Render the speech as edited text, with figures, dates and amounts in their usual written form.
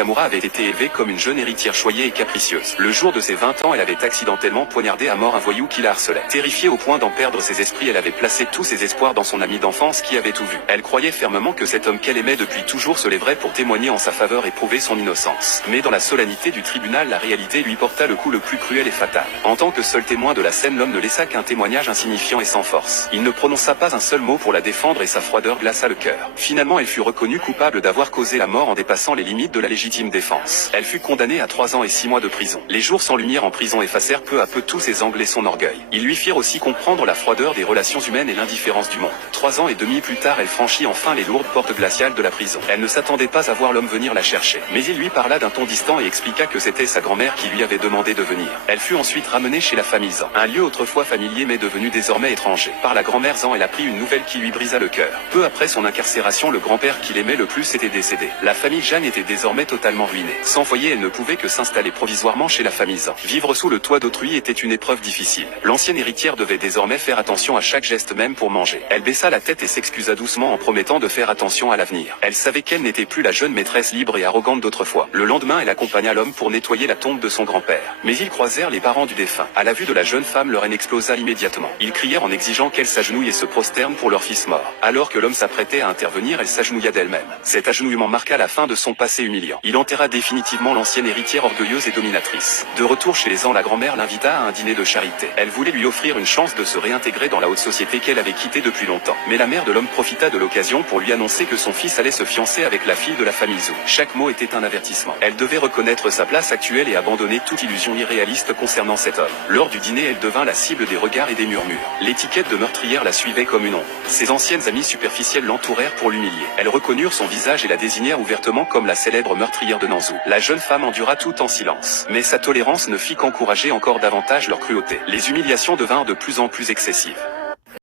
Nakamura avait été élevée comme une jeune héritière choyée et capricieuse. Le jour de ses 20 ans, elle avait accidentellement poignardé à mort un voyou qui la harcelait. Terrifiée au point d'en perdre ses esprits, elle avait placé tous ses espoirs dans son ami d'enfance qui avait tout vu. Elle croyait fermement que cet homme qu'elle aimait depuis toujours se lèverait pour témoigner en sa faveur et prouver son innocence. Mais dans la solennité du tribunal, la réalité lui porta le coup le plus cruel et fatal. En tant que seul témoin de la scène, l'homme ne laissa qu'un témoignage insignifiant et sans force. Il ne prononça pas un seul mot pour la défendre et sa froideur glaça le cœur. Finalement, elle fut reconnue coupable d'avoir causé la mort en dépassant les limites de la légitime défense. Elle fut condamnée à 3 ans et 6 mois de prison. Les jours sans lumière en prison effacèrent peu à peu tous ses angles et son orgueil. Ils lui firent aussi comprendre la froideur des relations humaines et l'indifférence du monde. 3 ans et demi plus tard, elle franchit enfin les lourdes portes glaciales de la prison. Elle ne s'attendait pas à voir l'homme venir la chercher. Mais il lui parla d'un ton distant et expliqua que c'était sa grand-mère qui lui avait demandé de venir. Elle fut ensuite ramenée chez la famille Zan. Un lieu autrefois familier mais devenu désormais étranger. Par la grand-mère Zan, elle apprit une nouvelle qui lui brisa le cœur. Peu après son incarcération, le grand-père qu'il aimait le plus était décédé. La famille Jeanne était désormais totalement ruinée. Sans foyer, elle ne pouvait que s'installer provisoirement chez la famille Zan. Vivre sous le toit d'autrui était une épreuve difficile. L'ancienne héritière devait désormais faire attention à chaque geste, même pour manger. Elle baissa la tête et s'excusa doucement en promettant de faire attention à l'avenir. Elle savait qu'elle n'était plus la jeune maîtresse libre et arrogante d'autrefois. Le lendemain, elle accompagna l'homme pour nettoyer la tombe de son grand-père. Mais ils croisèrent les parents du défunt. À la vue de la jeune femme, leur haine explosa immédiatement. Ils crièrent en exigeant qu'elle s'agenouille et se prosterne pour leur fils mort. Alors que l'homme s'apprêtait à intervenir, elle s'agenouilla d'elle-même. Cet agenouillement marqua la fin de son passé humiliant. Il enterra définitivement l'ancienne héritière orgueilleuse et dominatrice. De retour chez les Zan, la grand-mère l'invita à un dîner de charité. Elle voulait lui offrir une chance de se réintégrer dans la haute société qu'elle avait quittée depuis longtemps. Mais la mère de l'homme profita de l'occasion pour lui annoncer que son fils allait se fiancer avec la fille de la famille Zhou. Chaque mot était un avertissement. Elle devait reconnaître sa place actuelle et abandonner toute illusion irréaliste concernant cet homme. Lors du dîner, elle devint la cible des regards et des murmures. L'étiquette de meurtrière la suivait comme une ombre. Ses anciennes amies superficielles l'entourèrent pour l'humilier. Elles reconnurent son visage et la désignèrent ouvertement comme la célèbre meurtrière de Nanzhou. La jeune femme endura tout en silence. Mais sa tolérance ne fit qu'encourager encore davantage leur cruauté. Les humiliations devinrent de plus en plus excessives.